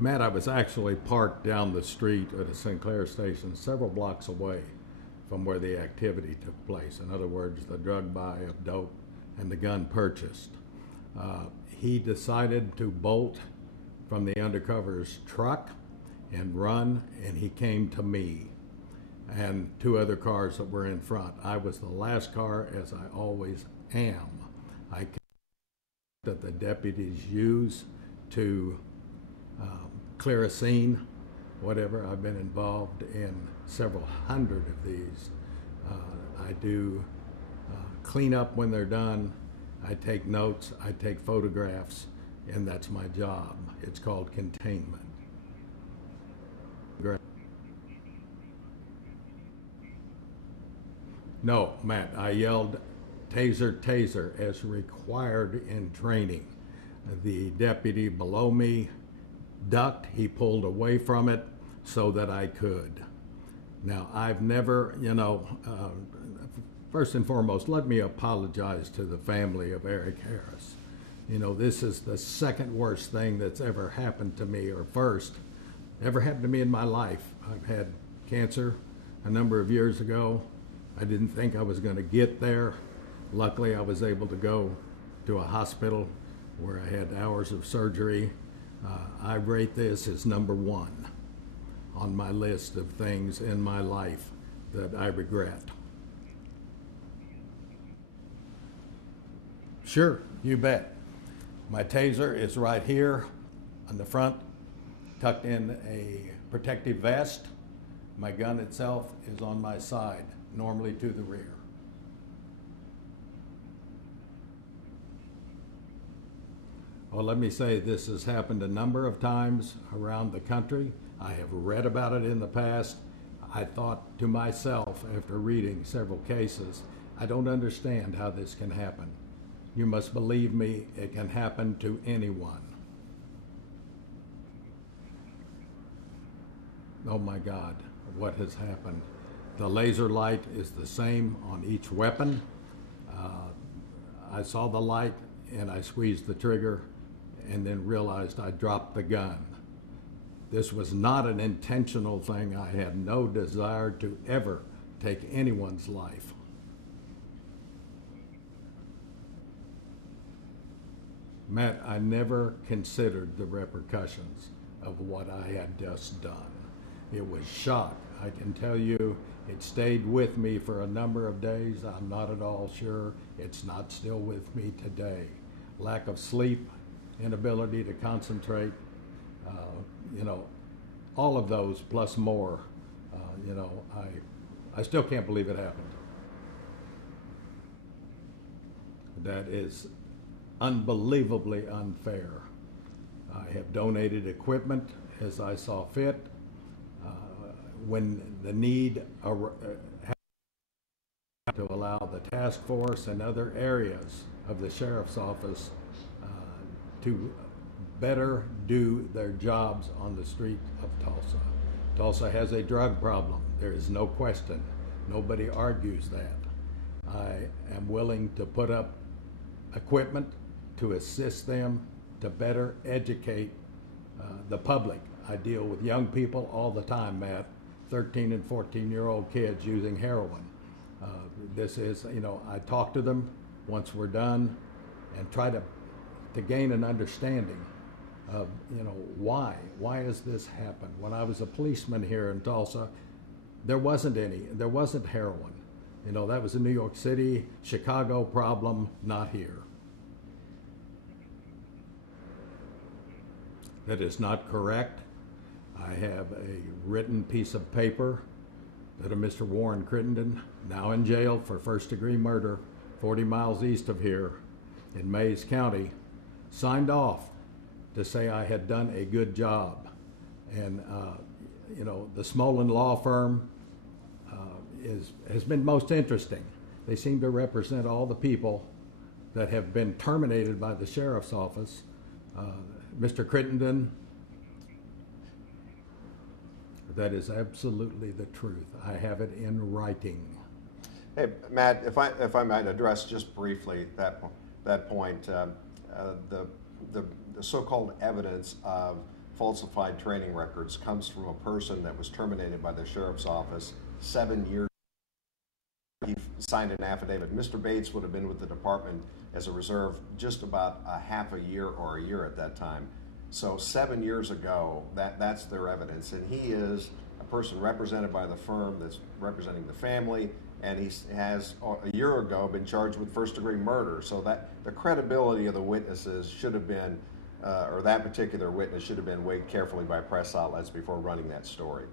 Matt, I was actually parked down the street at a Sinclair station several blocks away from where the activity took place. In other words, the drug buy of dope and the gun purchased. He decided to bolt from the undercover's truck and run, and he came to me and two other cars that were in front. I was the last car, as I always am. I that the deputies use to clear a scene, whatever. I've been involved in several hundred of these. I do clean up when they're done. I take notes, I take photographs, and that's my job. It's called containment. No, Matt, I yelled taser, taser, as required in training. The deputy below me ducked, he pulled away from it so that I could. Now, I've never, first and foremost, let me apologize to the family of Eric Harris. This is the second worst thing that's ever happened to me, or first, ever happened to me in my life. I've had cancer a number of years ago. I didn't think I was going to get there. Luckily, I was able to go to a hospital where I had hours of surgery. I rate this as number one on my list of things in my life that I regret. Sure, you bet. My taser is right here on the front, tucked in a protective vest. My gun itself is on my side, normally to the rear. Well, let me say this has happened a number of times around the country. I have read about it in the past. I thought to myself after reading several cases, I don't understand how this can happen. You must believe me, it can happen to anyone. Oh my God, what has happened? The laser light is the same on each weapon. I saw the light and I squeezed the trigger and then realized I dropped the gun. This was not an intentional thing. I had no desire to ever take anyone's life. Matt, I never considered the repercussions of what I had just done. It was shock. I can tell you it stayed with me for a number of days. I'm not at all sure it's not still with me today. Lack of sleep, inability to concentrate, all of those plus more. I still can't believe it happened. That is unbelievably unfair. I have donated equipment as I saw fit. When the need to allow the task force and other areas of the sheriff's office to better do their jobs on the street of Tulsa. Tulsa has a drug problem. There is no question. Nobody argues that. I am willing to put up equipment to assist them to better educate the public. I deal with young people all the time, Matt, 13 and 14-year-old kids using heroin. This is, I talk to them once we're done and try to gain an understanding of, why has this happened? When I was a policeman here in Tulsa, there wasn't heroin. That was a New York City, Chicago problem, not here. That is not correct. I have a written piece of paper that a Mr. Warren Crittenden, now in jail for first-degree murder, 40 miles east of here in Mays County, signed off to say I had done a good job. And, the Smolin law firm has been most interesting. They seem to represent all the people that have been terminated by the sheriff's office. Mr. Crittenden, that is absolutely the truth. I have it in writing. Hey, Matt, if I might address just briefly that point, the so-called evidence of falsified training records comes from a person that was terminated by the sheriff's office 7 years. He signed an affidavit. Mr. Bates would have been with the department as a reserve just about a half a year or a year at that time. So 7 years ago, that's their evidence. And he is a person represented by the firm that's representing the family, and he has a year ago been charged with first-degree murder. So that the credibility of the witnesses should have been, or that particular witness should have been weighed carefully by press outlets before running that story.